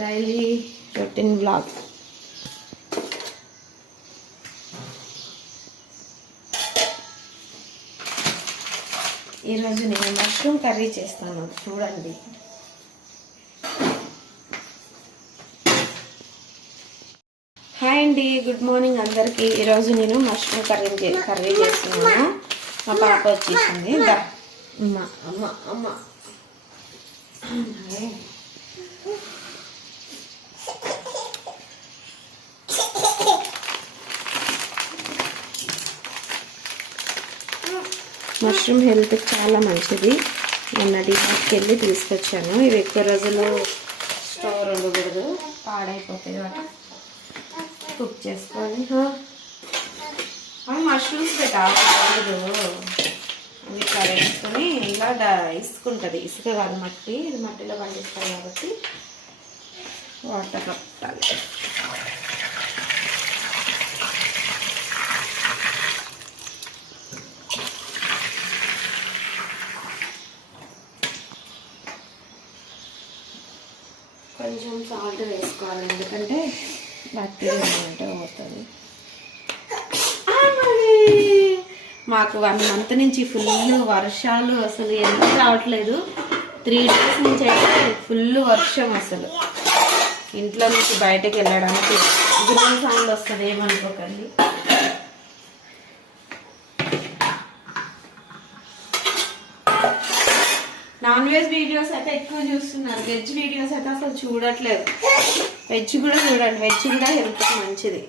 Daily routine blog. ఈరోజు నేను mushroom curry చేస్తాను, చూడండి. హాయ్ అండి, గుడ్ మార్నింగ్ అందరికీ. ఈరోజు నేను మష్రూమ్ కర్రీ చేస్తున్నాను. మా పాప వచ్చేసింది. అమ్మ అమ్మ అమ్మ మష్రూమ్ హెల్త్ చాలా మంచిది. మొన్న డిమార్ట్కి వెళ్ళి తీసుకొచ్చాను. ఇవి ఎక్కువ రోజులు స్టోర్ ఉండకూడదు, పాడైపోతాయి. వాటి కుక్ చేసుకొని అవి మష్రూమ్స్ పెట్టకూడదు. అవి ఇట్లా వేసుకొని ఇలా ఇసుకుంటుంది. ఇసుక కాదు, మట్టి. ఇది మట్టిలో పండిస్తాయి కాబట్టి వాటర్ కట్టాలి. కొంచెం సాల్ట్ వేసుకోవాలి, ఎందుకంటే బ్యాక్టీరియా అంటే పోతుంది. మాకు 1 మంత్ నుంచి ఫుల్ వర్షాలు, అసలు ఎంత రావట్లేదు. 3 days నుంచి అయితే ఫుల్ వర్షం. అసలు ఇంట్లో నుంచి బయటకు వెళ్ళడానికి గుర్రం సౌండ్ వస్తుంది, ఏమనుకోకండి. నాన్ వెజ్ వీడియోస్ అయితే ఎక్కువ చూస్తున్నారు, వెజ్ వీడియోస్ అయితే అసలు చూడట్లేదు. వెజ్ కూడా చూడండి, వెజ్ కూడా హెల్త్ మంచిది.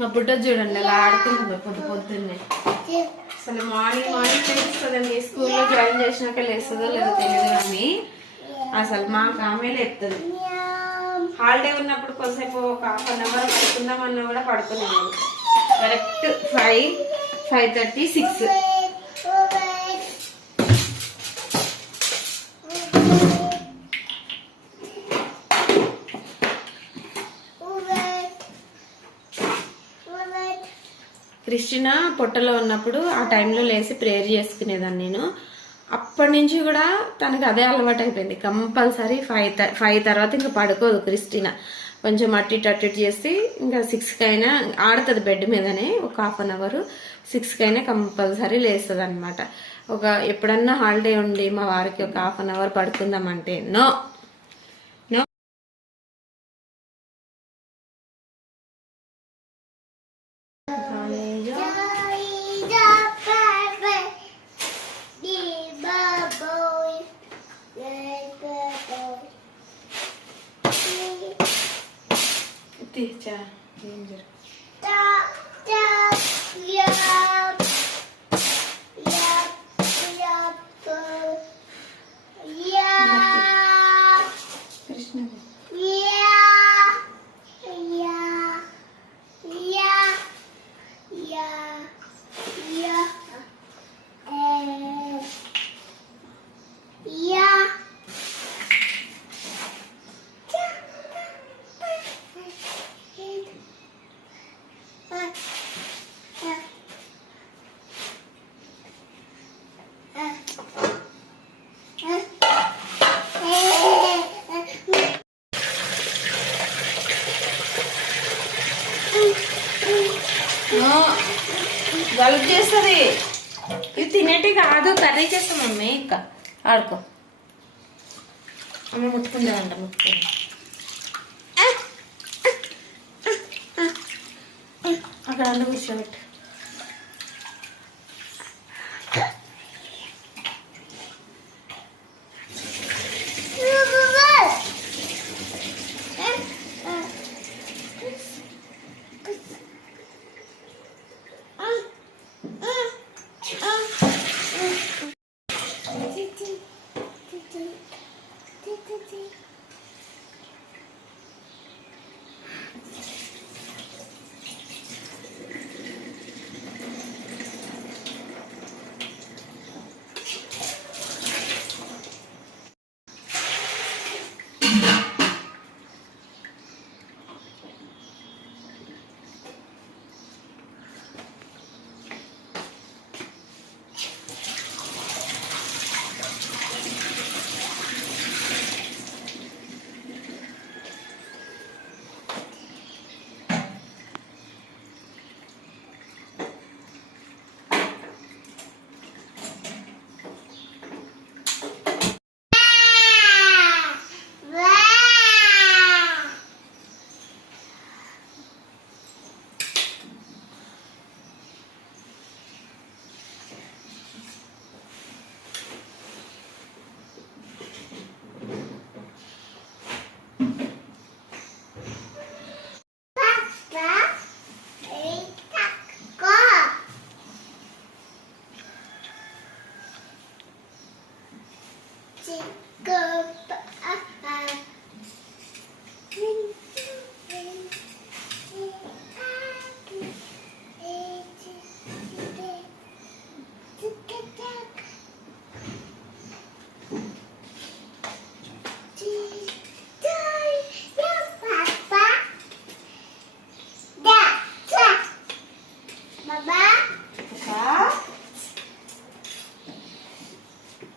మా బుడ్డ చూడండి అలా ఆడుకుంటుంది పొద్దున్నే. అసలు మార్నింగ్ లేస్తుందండి. స్కూల్లో జాయిన్ చేసినాక లేస్తుందో లేదో తెలియదు, కానీ అసలు మాకు ఆమె లేస్తుంది. హాలిడే ఉన్నప్పుడు కొంతసేపు ఒక 1/2 hour పడుకుందామన్నా కూడా పడుకునేవాళ్ళు. కరెక్ట్ 5, 5:30, 6. క్రిస్టినా పొట్టలో ఉన్నప్పుడు ఆ టైంలో లేచి ప్రేయర్ చేసుకునేదాన్ని నేను. అప్పటి నుంచి కూడా తనకి అదే అలవాటు అయిపోయింది. కంపల్సరీ 5 తర్వాత ఇంకా పడుకోదు క్రిస్టినా. కొంచెం అట్టి చేసి ఇంకా 6కి అయినా ఆడుతుంది బెడ్ మీదనే. ఒక 1/2 hour 6కి అయినా కంపల్సరీ లేస్తుంది అనమాట. ఎప్పుడన్నా హాలిడే ఉండి మా వారికి ఒక 1/2 hour పడుకుందామంటే నో. Danger. గలుపు చేస్తుంది. ఇవి తినేటి కాదు, కర్రీ చేస్తాం మమ్మీ. ఇంకా ఆడుకో. అమ్మ ముట్టుకుందామంట, ముట్టుకుంది. అక్కడ అండ కూర్చోబెట్టు.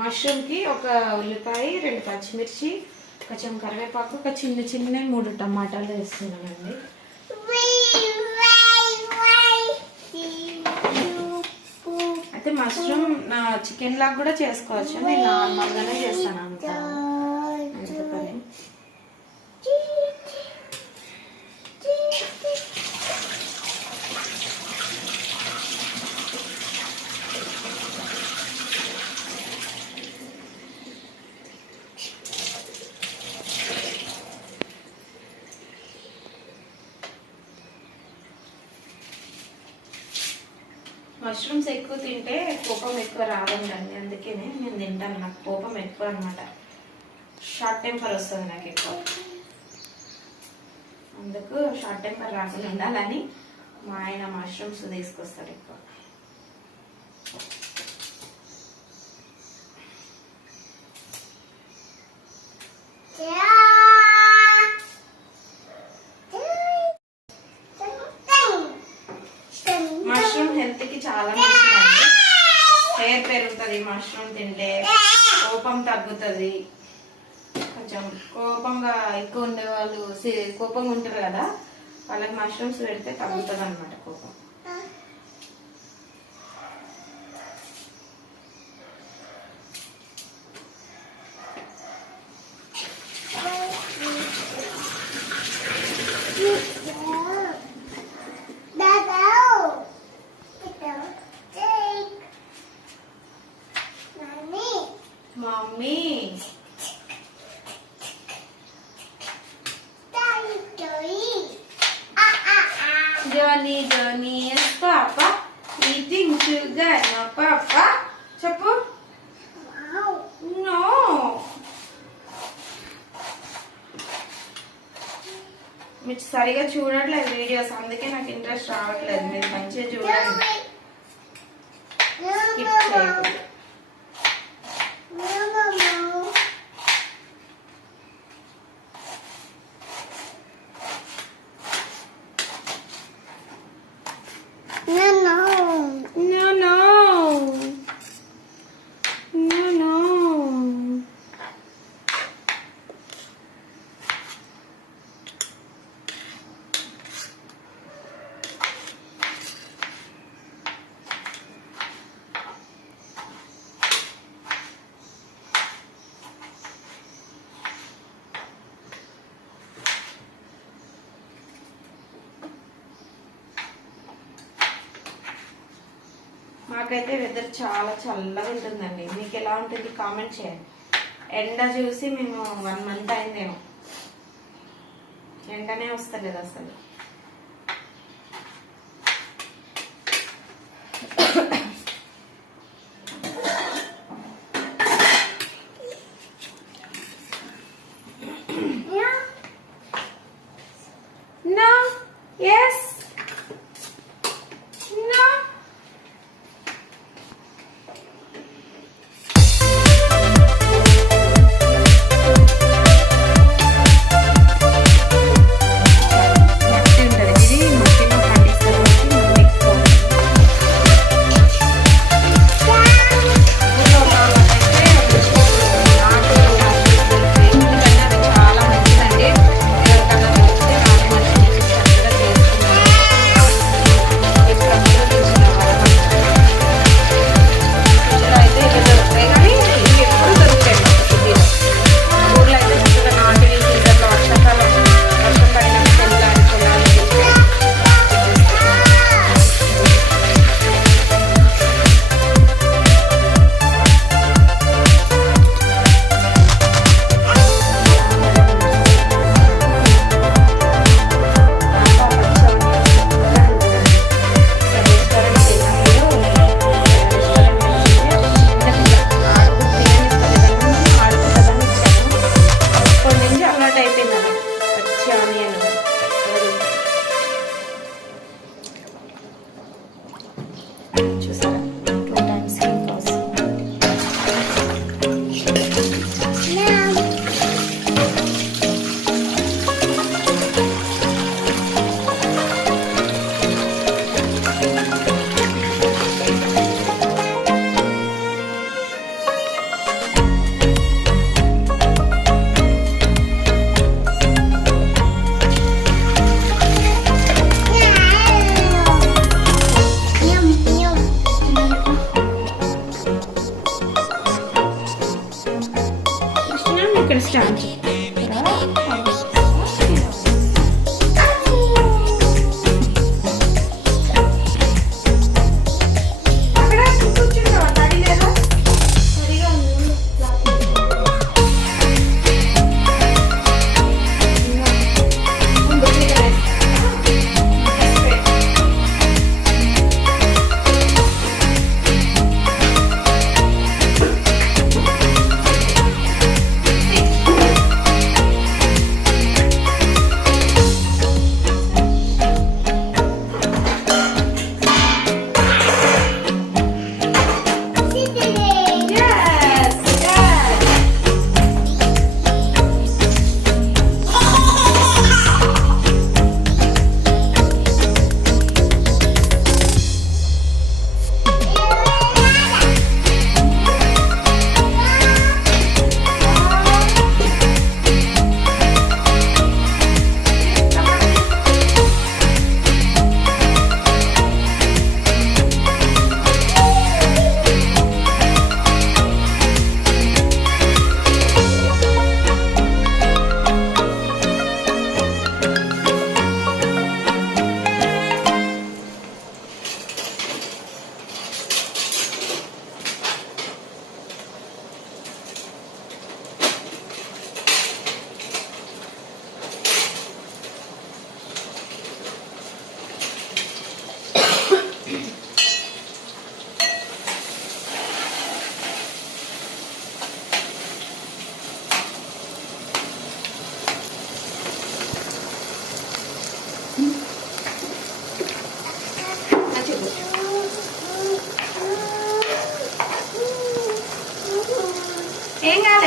మష్రూమ్ కి ఒక ఉల్లిపాయ, 2 పచ్చిమిర్చి, కొంచెం కరివేపాకు, ఒక చిన్న 3 టమాటాలు వేస్తున్నానండి. అయితే మష్రూమ్ చికెన్ లాగా కూడా చేసుకోవచ్చు, నేను నార్మల్ గానే చేస్తాను అంత అందుకని. మష్రూమ్స్ ఎక్కువ తింటే కోపం ఎక్కువ రాదండి, అందుకనే నేను తింటాను. నాకు కోపం ఎక్కువ అనమాట, షార్ట్ టెంపర్ వస్తుంది నాకు ఎక్కువ. అందుకు షార్ట్ టెంపర్ రాకుండా ఉండాలని మా ఆయన మష్రూమ్స్ తీసుకొస్తాడు ఎక్కువ. మష్రూమ్ హెల్త్ కి చాలా మంచిదండి, హెయిర్ పెరుగుతుంది మష్రూమ్ తింటే, కోపం తగ్గుతుంది. కొంచెం కోపంగా ఎక్కువ ఉండే వాళ్ళు, కోపంగా ఉంటారు కదా, వాళ్ళకి మష్రూమ్స్ పెడితే తగ్గుతుంది అనమాట కోపం. Mummy Johnny, Johnny is Papa eating sugar, no Papa. చెప్పు. No. మీరు సరిగా చూడట్లేదు వీడియోస్, అందుకే నాకు ఇంట్రెస్ట్ రావట్లేదు. మీరు మంచిగా చూడండి, స్కిప్ చేయకూడదు. మాకైతే వెదర్ చాలా చల్లగా ఉంటుందండి, మీకు ఎలా ఉంటుంది కామెంట్ చేయండి. ఎండ చూసి మేము 1 మంత్ అయిందేమో, ఎండనే వస్తలేదు అసలు. ఇక్కడ స్టాండ్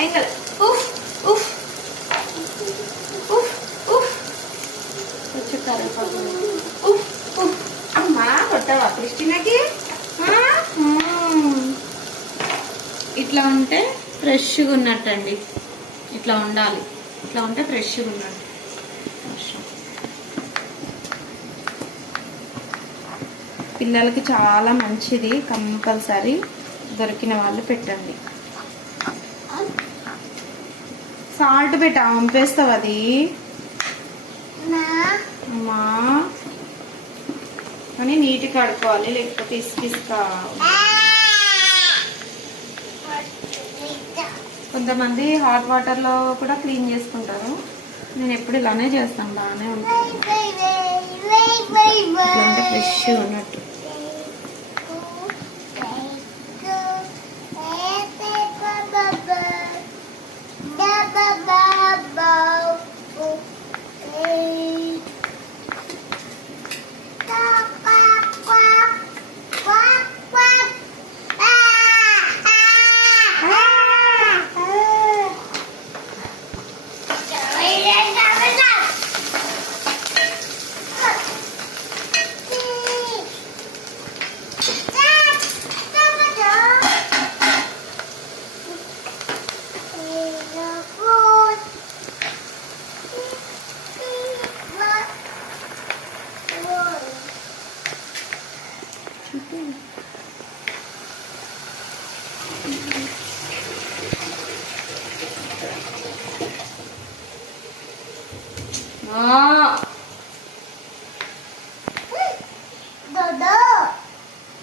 ఏం కాదు ఉఫ్ ఉఫ్ ఉఫ్ ఉఫ్ ఉఫ్ ఉఫ్ అమ్మా కొట్టావా క్రిస్టినాకి? ఇట్లా ఉంటే ఫ్రెష్గా ఉన్నట్టండి. ఇట్లా ఉండాలి, ఇట్లా ఉంటే ఫ్రెష్గా ఉన్నట్టు. పిల్లలకి చాలా మంచిది, కంపల్సరీ దొరికిన వాళ్ళు పెట్టండి. సాల్ట్ పెట్టా పంపేస్తావు అది అమ్మా, కానీ నీట్గా కడుక్కోవాలి, లేకపోతే ఇసుకిస్తా. కొంతమంది హాట్ వాటర్లో కూడా క్లీన్ చేసుకుంటారు, నేను ఎప్పుడు ఇలానే చేస్తాను, బాగానే ఉంటుంది. ఇట్లాంటి ఫ్రెష్ ఉన్నట్టు.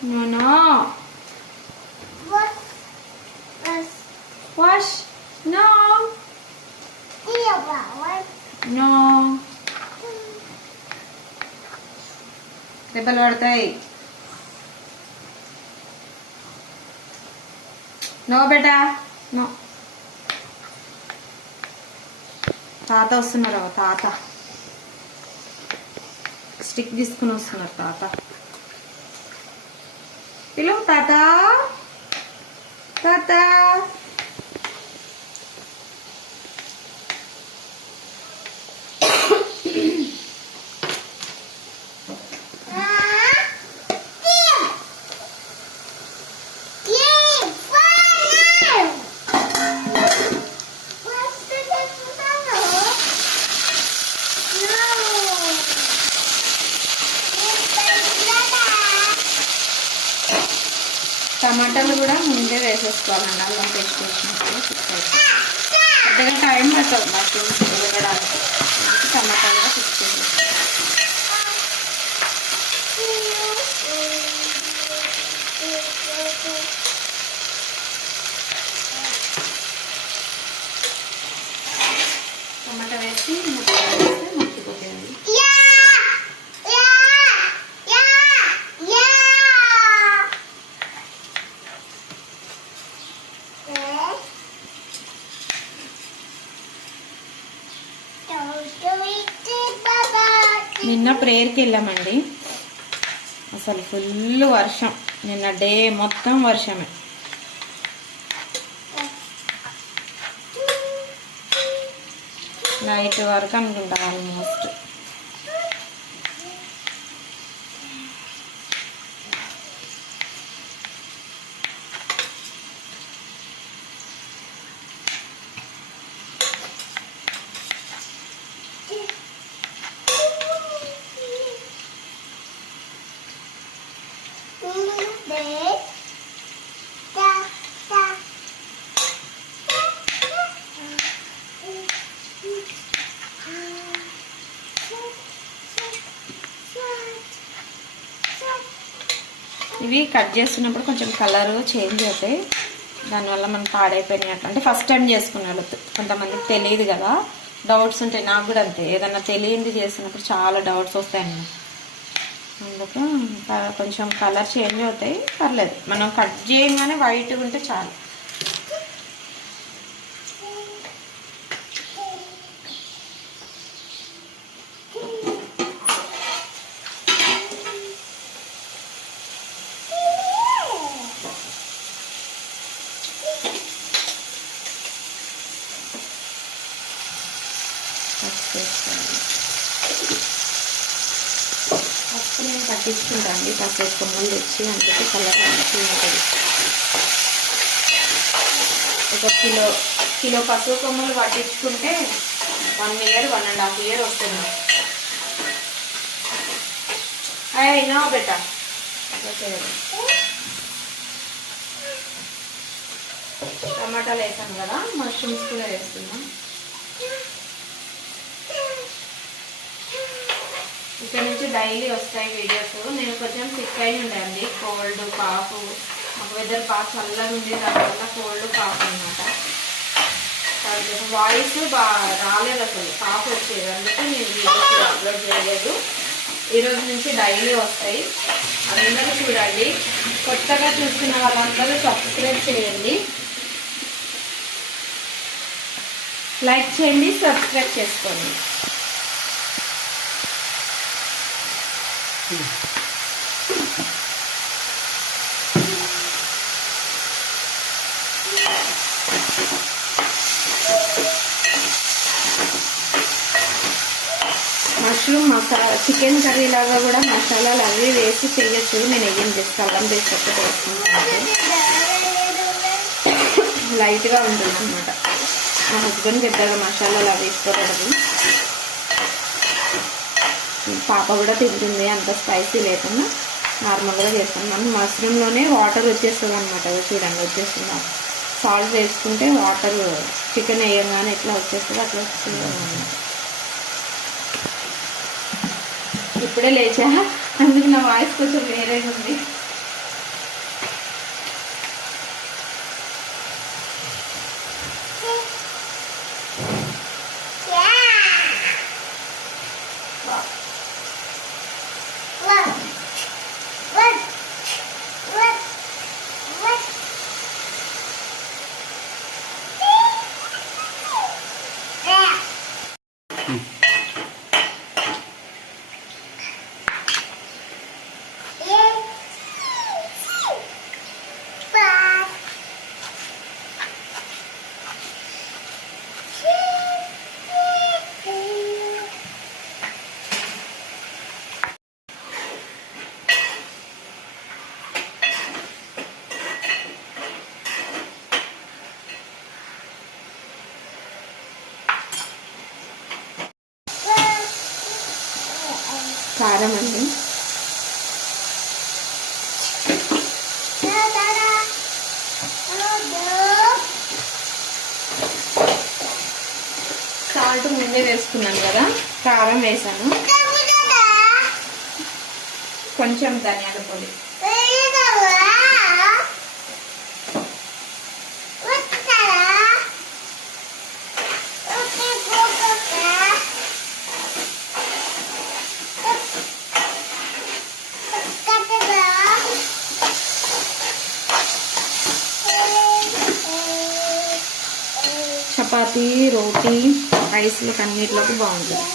No, no. Wash. No. No. దెబ్బలు పడతాయి. నో బేటా నో. తాత వస్తున్నారు, తాత స్టిక్ తీసుకుని వస్తున్నారు. తాత పిలువు, తాత తాత. టమాటాలు కూడా ముందే వేసేసుకోవాలండి, అల్లం పేస్ట్ వేసినప్పుడు. పెద్దగా టైం పట్టదు మష్రూమ్స్ ఉడకడానికి. టమాటా కూడా తీసుకుంది. టమాటా వేసి మగ్గిపోతుంది. నిన్న ప్రేయర్కి వెళ్ళామండి. అసలు ఫుల్ వర్షం. నిన్న డే మొత్తం వర్షమే. నైట్ వరకు అనుకుంటా ఆల్మోస్ట్. ఇవి కట్ చేస్తున్నప్పుడు కొంచెం కలర్ చేంజ్ అవుతాయి. దానివల్ల మనం పాడైపోయినట్టు. అంటే ఫస్ట్ టైం చేసుకున్నాడు, కొంతమందికి తెలియదు కదా, డౌట్స్ ఉంటాయి. నాకు కూడా అంతే, ఏదన్నా తెలియంది చేస్తున్నప్పుడు చాలా డౌట్స్ వస్తాయన్నమాట. అందుకు కొంచెం కలర్ చేంజ్ అవుతాయి, పర్లేదు. మనం కట్ చేయగానే వైట్గా ఉంటే చాలు. ఫస్ట్ నేను పట్టించుకుంటాను పసుపు కొమ్మలు తెచ్చి, అందుకే కలర్ మంచిగా ఉంటుంది. ఒక కిలో పసుపు కొమ్మలు పట్టించుకుంటే 1 ఇయర్ 1.5 ఇయర్ వస్తుంది. అయినా బెట టమాటాలు వేసాను కదా, మష్రూమ్స్ కూడా వేస్తున్నాం. ఇక్కడ నుంచి డైలీ వస్తాయి వీడియోస్. నేను కొంచెం సిక్ అయి ఉండండి, కోల్డ్ కాఫ్. మాకు వెదర్ బాగా చల్లగా ఉంది, దానివల్ల కోల్డ్ కాఫ్ అనమాట. వాయిస్ బాగా రాలేదు, అసలు కాఫ్ వచ్చేది. అందుకే నేను వీడియోస్ అప్లోడ్ చేయలేదు. ఈరోజు నుంచి డైలీ వస్తాయి. అందరూ చూడండి. కొత్తగా చూస్తున్న వాళ్ళందరూ సబ్స్క్రైబ్ చేయండి, లైక్ చేయండి, సబ్స్క్రైబ్ చేసుకోండి. మష్రూమ్ మసాలా, చికెన్ కర్రీ లాగా కూడా మసాలాలు అవి వేసి చేయొచ్చు. నేను ఏం చేసి అల్లం పేస్ట్ ఒకటి వేసుకుంటాను, లైట్గా ఉంటుంది అనమాట. మా హస్బెండ్ పెద్దగా మసాలాలు అవి ఇష్టపడదు, పాప కూడా తింటుంది. అంత స్పైసీ లేకుండా నార్మల్గా చేస్తాను. మనం మష్రూమ్లోనే వాటర్ వచ్చేస్తుంది అనమాట. చూడండి వచ్చేస్తుంది. సాల్ట్ వేసుకుంటే వాటర్ చికెన్ వేయగానే ఎట్లా వచ్చేస్తుంది అట్లా వస్తుంది అనమాట. ఇప్పుడే లేచా, అందుకు నా వాయిస్ కొంచెం వేరేగా ఉంది. కారం అండి, సాల్ట్ ముందే వేసుకున్నాను కదా, కారం వేసాను, కొంచెం ధనియాల పొడి, చపాతీ, రోటీ, రైస్లకు అన్నిటిలోకి బాగుంటుంది.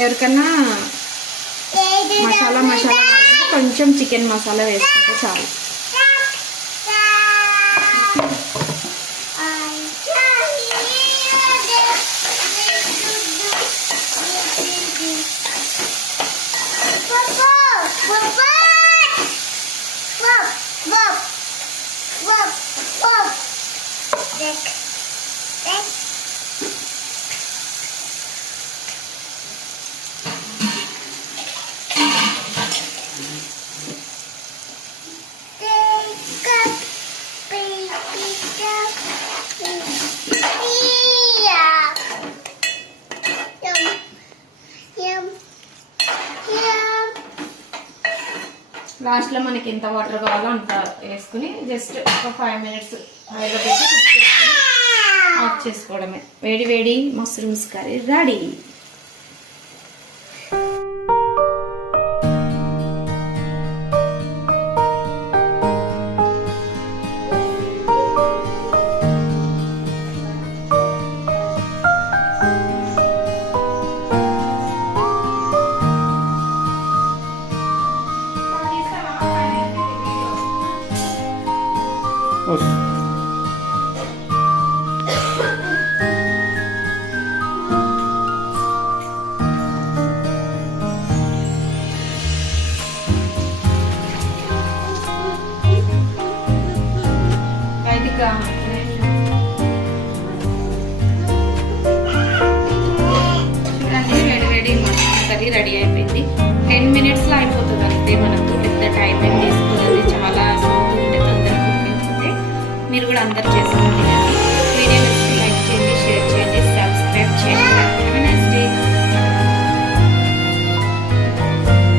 ఎవరికన్నా మసాలా కావాలంటే కొంచెం చికెన్ మసాలా వేసుకుంటే చాలు. లాస్ట్లో మనకి ఎంత వాటర్ కావాలో అంత వేసుకుని జస్ట్ ఒక 5 minutes హైలో పెట్టి కుక్ చేసుకుని ఆఫ్ చేసుకోవడమే. వేడి వేడి మష్రూమ్స్ కర్రీ రెడీ. చూడండి, వేడి వేడి మష్రూమ్ కర్రీ రెడీ అయిపోయింది. 10 minutesలో అయిపోతుంది.